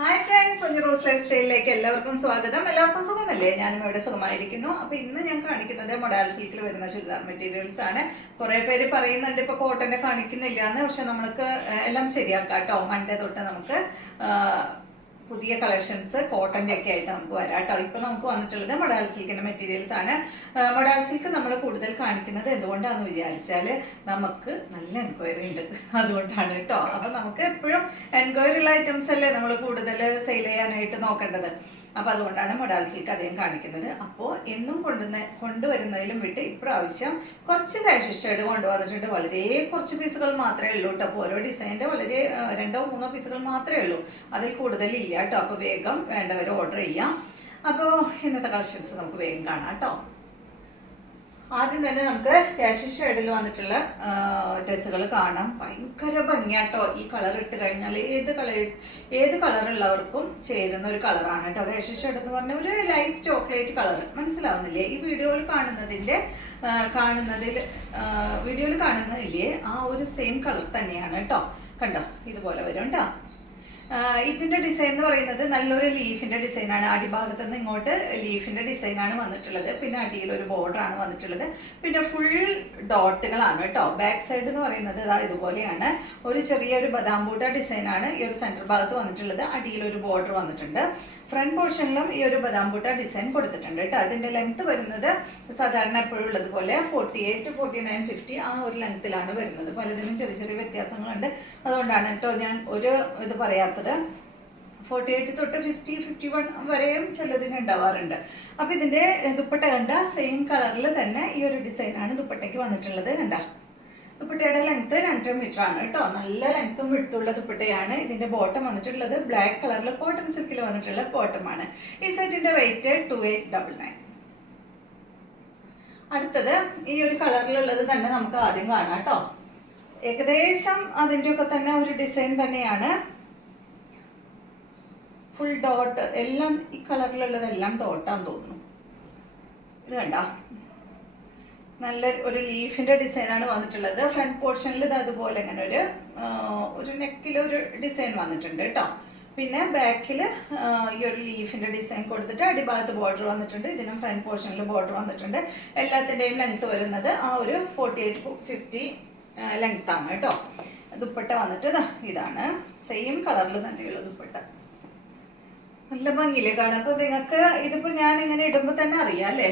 Hi friends, ഒഞ്ഞി rose life സ്റ്റൈലിലേക്ക് എല്ലാവർക്കും സ്വാഗതം. എല്ലാവർക്കും സുഖമല്ലേ? ഞാനും ഇവിടെ സുഖമായിരിക്കുന്നു. അപ്പൊ ഇന്ന് ഞാൻ കാണിക്കുന്നത് മൊഡാൽ സിൽക്കിൽ വരുന്ന ചുരിദാർ മെറ്റീരിയൽസ് ആണ്. കുറെ പേര് പറയുന്നുണ്ട് ഇപ്പൊ കോട്ടന്റെ കാണിക്കുന്നില്ല എന്ന്. പക്ഷെ നമുക്ക് എല്ലാം ശരിയാക്കാം കേട്ടോ. മൺഡേ തൊട്ട് നമുക്ക് പുതിയ കളക്ഷൻസ് കോട്ടൻ്റെ ഒക്കെ ആയിട്ട് നമുക്ക് വരാം കേട്ടോ. ഇപ്പൊ നമുക്ക് വന്നിട്ടുള്ളത് മൊഡാൽ സിൽക്കിന്റെ മെറ്റീരിയൽസ് ആണ്. മൊഡാൽ സിൽക്ക് നമ്മൾ കൂടുതൽ കാണിക്കുന്നത് എന്തുകൊണ്ടാണെന്ന് വിചാരിച്ചാൽ നമുക്ക് നല്ല എൻക്വയറി ഉണ്ട്, അതുകൊണ്ടാണ് കേട്ടോ. അപ്പൊ നമുക്ക് എപ്പോഴും എൻക്വയറി ഉള്ള ഐറ്റംസ് അല്ലേ നമ്മൾ കൂടുതൽ സെയിൽ ചെയ്യാനായിട്ട് നോക്കേണ്ടത്. അപ്പൊ അതുകൊണ്ടാണ് മൊഡാൽ സിൽക്ക് അധികം കാണിക്കുന്നത്. അപ്പോൾ എന്നും കൊണ്ടുവരുന്നതിലും വിട്ട് ഇപ്രാവശ്യം കുറച്ച് കാഷ്വൽ ഷെയ്ഡ് കൊണ്ടുവന്നിട്ടുണ്ട്. വളരെ കുറച്ച് പീസുകൾ മാത്രമേ ഉള്ളൂ കേട്ടോ. അപ്പോൾ ഓരോ ഡിസൈനിന്റെ വളരെ 2-3 പീസുകൾ മാത്രമേ ഉള്ളൂ, അതിൽ കൂടുതലില്ല കേട്ടോ. അപ്പോൾ വേഗം വേണ്ടവർ ഓർഡർ ചെയ്യാം. അപ്പോൾ ഇന്നത്തെ കളക്ഷൻസ് നമുക്ക് വേഗം കാണാം കേട്ടോ. ആദ്യം തന്നെ നമുക്ക് കാഷ്വൽ ഷെയ്ഡിൽ വന്നിട്ടുള്ള ഡ്രസ്സുകൾ കാണാം. ഭയങ്കര ഭംഗിയാട്ടോ. ഈ കളർ ഇട്ട് കഴിഞ്ഞാൽ ഏത് കളറുള്ളവർക്കും ചേരുന്ന ഒരു കളറാണ് കേട്ടോ. കാഷ്വൽ ഷെയ്ഡ് എന്ന് പറഞ്ഞാൽ ഒരു ലൈറ്റ് ചോക്ലേറ്റ് കളർ. മനസ്സിലാവുന്നില്ലേ? ഈ വീഡിയോയിൽ കാണുന്നതില്ലേ ആ ഒരു സെയിം കളർ തന്നെയാണ് കേട്ടോ. കണ്ടോ, ഇതുപോലെ വരും കേട്ടോ. ഇതിന്റെ ഡിസൈൻ എന്ന് പറയുന്നത് നല്ലൊരു ലീഫിന്റെ ഡിസൈനാണ്. അടിഭാഗത്ത് നിന്ന് ഇങ്ങോട്ട് ലീഫിന്റെ ഡിസൈനാണ് വന്നിട്ടുള്ളത്. പിന്നെ അടിയിൽ ഒരു ബോർഡർ ആണ് വന്നിട്ടുള്ളത്. പിന്നെ ഫുൾ ഡോട്ടുകളാണ് കേട്ടോ. ബാക്ക് സൈഡ് എന്ന് പറയുന്നത് ഇതുപോലെയാണ്. ഒരു ചെറിയൊരു ബദാം ബൂട്ട ഡിസൈനാണ് ഈ ഒരു സെന്റർ ഭാഗത്ത് വന്നിട്ടുള്ളത്. അടിയിൽ ഒരു ബോർഡർ വന്നിട്ടുണ്ട്. ഫ്രണ്ട് പോർഷനിലും ഈ ഒരു ബദാം ബൂട്ട ഡിസൈൻ കൊടുത്തിട്ടുണ്ട് കേട്ടോ. അതിന്റെ ലെങ്ത് വരുന്നത് സാധാരണ എപ്പോഴും ഉള്ളതുപോലെ 48, 49, 50 ആ ഒരു ലെങ്ത്തിലാണ് വരുന്നത്. പലതിനും ചെറിയ ചെറിയ വ്യത്യാസങ്ങളുണ്ട്. അതുകൊണ്ടാണ് കേട്ടോ ഞാൻ ഒരു ഇത് പറയാത്തത്. 48 തൊട്ട് 50, 51 വരെയും ചിലതിന് ഉണ്ടാവാറുണ്ട്. അപ്പൊ ഇതിന്റെ ദുപ്പട്ട കണ്ട സെയിം കളറിൽ തന്നെ ഈ ഒരു ഡിസൈനാണ് ദുപ്പട്ടയ്ക്ക് വന്നിട്ടുള്ളത്. കണ്ട, ദുപ്പട്ടയുടെ ലെങ്ത് 2.5 മീറ്റർ ആണ് കേട്ടോ. നല്ല ലെങ്ത്തും വിടുത്തുള്ള ദുപ്പട്ടയാണ്. ഇതിന്റെ ബോട്ടം വന്നിട്ടുള്ളത് ബ്ലാക്ക് കളറിൽ കോട്ടൺ സിൽക്കിൽ വന്നിട്ടുള്ള ബോട്ടമാണ്. ഈ സെറ്റിന്റെ റേറ്റ് 2899. അടുത്തത് ഈ ഒരു കളറിലുള്ളത് തന്നെ നമുക്ക് ആദ്യം കാണാം കേട്ടോ. ഏകദേശം അതിൻ്റെ ഒക്കെ തന്നെ ഒരു ഡിസൈൻ തന്നെയാണ്. ഫുൾ ഡോട്ട് എല്ലാം ഈ കളറിലുള്ളതെല്ലാം ഡോട്ടാന്ന് തോന്നുന്നു. ഇത് കണ്ടോ, നല്ല ഒരു ലീഫിന്റെ ഡിസൈനാണ് വന്നിട്ടുള്ളത്. ഫ്രണ്ട് പോർഷനിൽ ഇത് അതുപോലെ ഇങ്ങനെ ഒരു നെക്കിൽ ഒരു ഡിസൈൻ വന്നിട്ടുണ്ട് കേട്ടോ. പിന്നെ ബാക്കിൽ ഈ ഒരു ലീഫിന്റെ ഡിസൈൻ കൊടുത്തിട്ട് അടിഭാഗത്ത് ബോർഡർ വന്നിട്ടുണ്ട്. ഇതിനും ഫ്രണ്ട് പോർഷനിൽ ബോർഡർ വന്നിട്ടുണ്ട്. എല്ലാത്തിൻ്റെയും ലെങ്ത് വരുന്നത് ആ ഒരു 48, 50 ലെങ്ത് ആണ് കേട്ടോ. ദുപ്പട്ട വന്നിട്ട് ഇതാണ് സെയിം കളറിൽ തന്നെയുള്ള ദുപ്പട്ട. നല്ല ഭംഗിയില്ലേ കാണാൻ? അപ്പൊ നിങ്ങൾക്ക് ഇതിപ്പോ ഞാൻ ഇങ്ങനെ ഇടുമ്പോ തന്നെ അറിയാം അല്ലേ,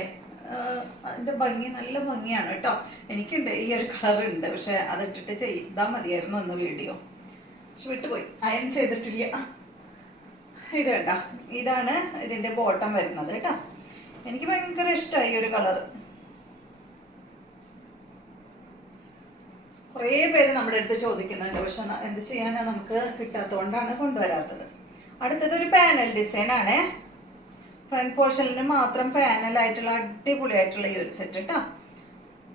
അതിന്റെ ഭംഗി നല്ല ഭംഗിയാണ് കേട്ടോ. എനിക്കുണ്ട് ഈ ഒരു കളർ ഉണ്ട്, പക്ഷെ അതിട്ടിട്ട് ചെയ്താൽ മതിയായിരുന്നു ഒന്ന് വീഡിയോ. പക്ഷെ വിട്ടുപോയി, അയൺ ചെയ്തിട്ടില്ല. ഇത് കേട്ടോ, ഇതാണ് ഇതിന്റെ ബോട്ടം വരുന്നത് കേട്ടോ. എനിക്ക് ഭയങ്കര ഇഷ്ടമായി ഈ ഒരു കളർ. കുറേ പേര് നമ്മുടെ അടുത്ത് ചോദിക്കുന്നുണ്ട്, പക്ഷെ എന്ത് ചെയ്യാനാ, നമുക്ക് കിട്ടാത്തതുകൊണ്ടാണ് കൊണ്ടുവരാത്തത്. അടുത്തത് ഒരു പാനൽ ഡിസൈൻ ആണ്. ഫ്രണ്ട് പോർഷനിൽ മാത്രം പാനൽ ആയിട്ടുള്ള അടിപൊളിയായിട്ടുള്ള ഈ ഒരു സെറ്റ് കേട്ടോ.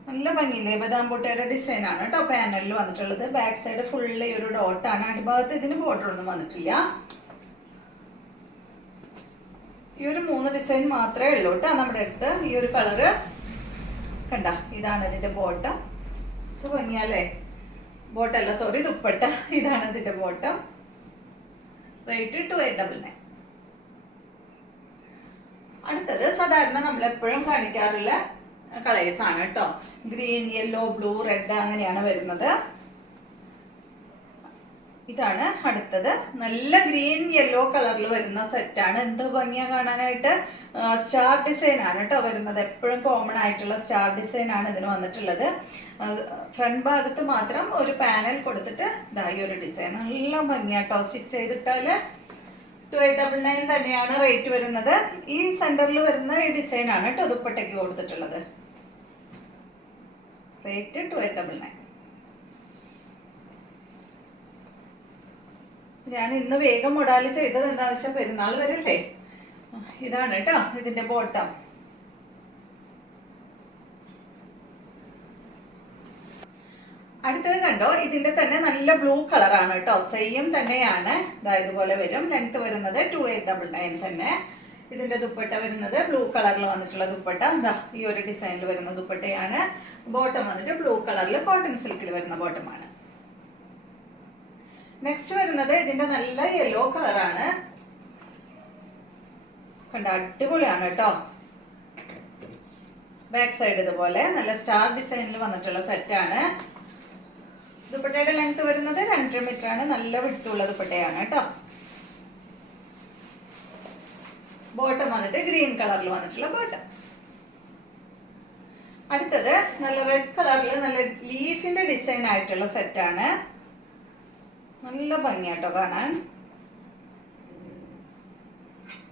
നല്ല ഭംഗിയില്ലേ? ബദാം ബൂട്ടയുടെ ഡിസൈൻ ആണ് കേട്ടോ പാനലിൽ വന്നിട്ടുള്ളത്. ബാക്ക് സൈഡ് ഫുള്ള് ഈ ഒരു ഡോട്ടാണ്. അടിഭാഗത്ത് ഇതിന് ബോർഡർ ഒന്നും വന്നിട്ടില്ല. ഈ ഒരു 3 ഡിസൈൻ മാത്രമേ ഉള്ളൂ കേട്ടോ നമ്മുടെ അടുത്ത്. ഈ ഒരു കളറ് കണ്ട, ഇതാണ് ഇതിന്റെ ബോട്ടം. ഇത് ഭംഗിയല്ലേ? ബോട്ടല്ല, സോറി, ദുപ്പട്ട. ഇതാണ് ഇതിന്റെ ബോട്ടം. റേറ്റ് 2899. അടുത്തത് സാധാരണ നമ്മൾ എപ്പോഴും കാണിക്കാറുള്ള കളേഴ്സ് ആണ് കേട്ടോ. ഗ്രീൻ, യെല്ലോ, ബ്ലൂ, റെഡ് അങ്ങനെയാണ് വരുന്നത്. ഇതാണ് അടുത്തത്. നല്ല ഗ്രീൻ യെല്ലോ കളറിൽ വരുന്ന സെറ്റാണ്. എന്ത് ഭംഗിയാ കാണാനായിട്ട്. സ്റ്റാർ ഡിസൈൻ ആണ് കേട്ടോ വരുന്നത്. എപ്പോഴും കോമൺ ആയിട്ടുള്ള സ്റ്റാർ ഡിസൈൻ ആണ് ഇതിന് വന്നിട്ടുള്ളത്. ഫ്രണ്ട് ഭാഗത്ത് മാത്രം ഒരു പാനൽ കൊടുത്തിട്ട് ഈ ഒരു ഡിസൈൻ നല്ല ഭംഗിയാട്ടോ. സ്റ്റിച്ച് ചെയ്തിട്ടാല് 2899 തന്നെയാണ് റേറ്റ് വരുന്നത്. ഈ സെന്ററിൽ വരുന്ന ഈ ഡിസൈൻ ആണ് കേട്ടോ ദുപ്പട്ടയ്ക്ക് കൊടുത്തിട്ടുള്ളത്. റേറ്റ് 2899. ഞാൻ ഇന്ന് വേഗം മൊഡാല് ചെയ്തത് എന്താണെന്ന് വെച്ചാൽ പെരുന്നാൾ വരല്ലേ. ഇതാണ് കേട്ടോ ഇതിന്റെ ബോട്ടം. അടുത്തത് കണ്ടോ, ഇതിന്റെ തന്നെ നല്ല ബ്ലൂ കളറാണ് കേട്ടോ. സെയിം തന്നെയാണ്. ഇതുപോലെ വരും. ലെങ്ത് വരുന്നത് 2899 തന്നെ. ഇതിന്റെ ദുപ്പട്ട വരുന്നത് ബ്ലൂ കളറിൽ വന്നിട്ടുള്ള ദുപ്പട്ട. ഈ ഒരു ഡിസൈനിൽ വരുന്ന ദുപ്പട്ടയാണ്. ബോട്ടം വന്നിട്ട് ബ്ലൂ കളറിൽ കോട്ടൺ സിൽക്കിൽ വരുന്ന ബോട്ടമാണ്. നെക്സ്റ്റ് വരുന്നത് ഇതിന്റെ നല്ല യെല്ലോ കളറാണ്. കണ്ട അടിപൊളിയാണ് കേട്ടോ. ബാക്ക് സൈഡ് ഇതുപോലെ നല്ല സ്റ്റാർ ഡിസൈനിൽ വന്നിട്ടുള്ള സെറ്റാണ്. ദുപ്പട്ടയുടെ ലെങ്ത് വരുന്നത് 2.5 മീറ്റർ ആണ്. നല്ല വിട്ടുള്ള ദുപ്പട്ടയാണ് കേട്ടോ. ബോട്ടം വന്നിട്ട് ഗ്രീൻ കളറിൽ വന്നിട്ടുള്ള ബോട്ടം. അടുത്തത് നല്ല റെഡ് കളറിൽ നല്ല ലീഫിന്റെ ഡിസൈൻ ആയിട്ടുള്ള സെറ്റാണ്. നല്ല ഭംഗിയാട്ടോ കാണാൻ.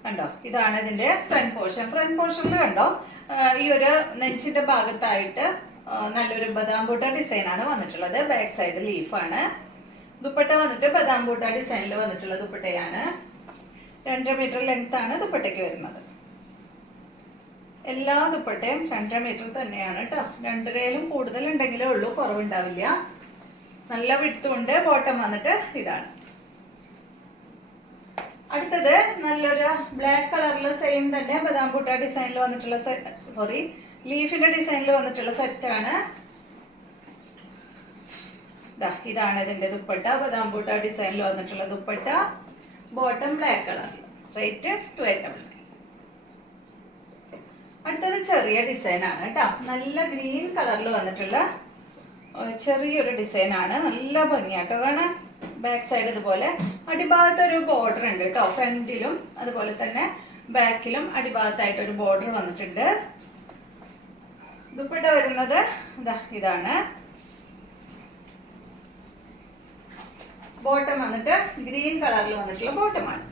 കണ്ടോ, ഇതാണ് ഇതിന്റെ ഫ്രണ്ട് പോർഷൻ. ഫ്രണ്ട് പോർഷനിൽ കണ്ടോ ഈ ഒരു നെഞ്ചിന്റെ ഭാഗത്തായിട്ട് നല്ലൊരു ബദാം ബൂട്ട ഡിസൈൻ ആണ് വന്നിട്ടുള്ളത്. Back side ലീഫാണ്. ദുപ്പട്ട വന്നിട്ട് ബദാം ബൂട്ട ഡിസൈനിൽ വന്നിട്ടുള്ള ദുപ്പട്ടയാണ്. 2.5 മീറ്റർ ലെങ്ത് ആണ് ദുപ്പട്ടയ്ക്ക് വരുന്നത്. എല്ലാ ദുപ്പട്ടയും 2.5 മീറ്റർ തന്നെയാണ് കേട്ടോ. 2.5 കൂടുതൽ ഉണ്ടെങ്കിലേ ഉള്ളൂ, കുറവുണ്ടാവില്ല. നല്ല വിട്ടുകൊണ്ട്. ബോട്ടം വന്നിട്ട് ഇതാണ്. അടുത്തത് നല്ലൊരു ബ്ലാക്ക് കളറിൽ സെയിം തന്നെ ബദാം ബൂട്ട ഡിസൈനിൽ വന്നിട്ടുള്ള ലീഫിന്റെ ഡിസൈനിൽ വന്നിട്ടുള്ള സെറ്റാണ്. ഇതാണ് ഇതിന്റെ ദുപ്പട്ട. ബദാം ബൂട്ട ഡിസൈനിൽ വന്നിട്ടുള്ള ദുപ്പട്ട. ബോട്ടം ബ്ലാക്ക് കളറിൽ. റേറ്റ് 289. അടുത്തത് ചെറിയ ഡിസൈൻ ആണ് കേട്ടോ. നല്ല ഗ്രീൻ കളറിൽ വന്നിട്ടുള്ള ചെറിയൊരു ഡിസൈൻ ആണ്. നല്ല ഭംഗിയാട്ടോ കാണാൻ. ബാക്ക് സൈഡ് ഇതുപോലെ അടിഭാഗത്ത് ഒരു ബോർഡർ ഉണ്ട് കേട്ടോ. ഫ്രണ്ടിലും അതുപോലെ തന്നെ ബാക്കിലും അടിഭാഗത്തായിട്ട് ഒരു ബോർഡർ വന്നിട്ടുണ്ട്. ദുപ്പട്ട വരുന്നത് ഇതാണ്. ബോട്ടം വന്നിട്ട് ഗ്രീൻ കളറിൽ വന്നിട്ടുള്ള ബോട്ടമാണ്.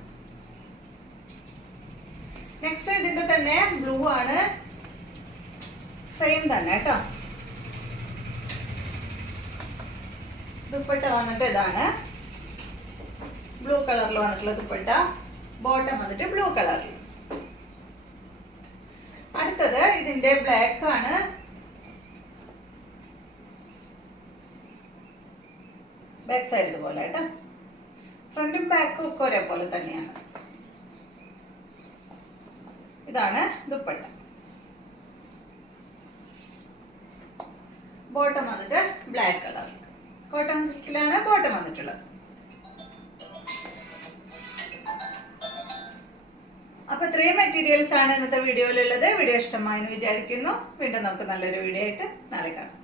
നെക്സ്റ്റ് ഇതിന്റെ തന്നെ ബ്ലൂ ആണ്. സെയിം തന്നെ കേട്ടോ. ദുപ്പട്ട വന്നിട്ട് ഇതാണ്. ബ്ലൂ കളറിൽ വന്നിട്ടുള്ള ദുപ്പട്ട. ബോട്ടം വന്നിട്ട് ബ്ലൂ കളറിൽ. അടുത്തത് ഇതിന്റെ ബ്ലാക്ക് ആണ്. ബാക്ക് സൈഡ് ഇതുപോലെ കേട്ടോ. ഫ്രണ്ടും ബാക്കും ഒക്കെ ഒരേപോലെ തന്നെയാണ്. ഇതാണ് ദുപ്പട്ട. ബോട്ടം വന്നിട്ട് ബ്ലാക്ക് കളർ. കോട്ടൺ സിൽക്കിലാണ് ബോട്ടം വന്നിട്ടുള്ളത്. അപ്പൊ ഇത്രയും മെറ്റീരിയൽസ് ആണ് ഇന്നത്തെ വീഡിയോയിലുള്ളത്. വീഡിയോ ഇഷ്ടമായെന്ന് വിചാരിക്കുന്നു. വീണ്ടും നമുക്ക് നല്ലൊരു വീഡിയോ ആയിട്ട് നാളെ കാണാം.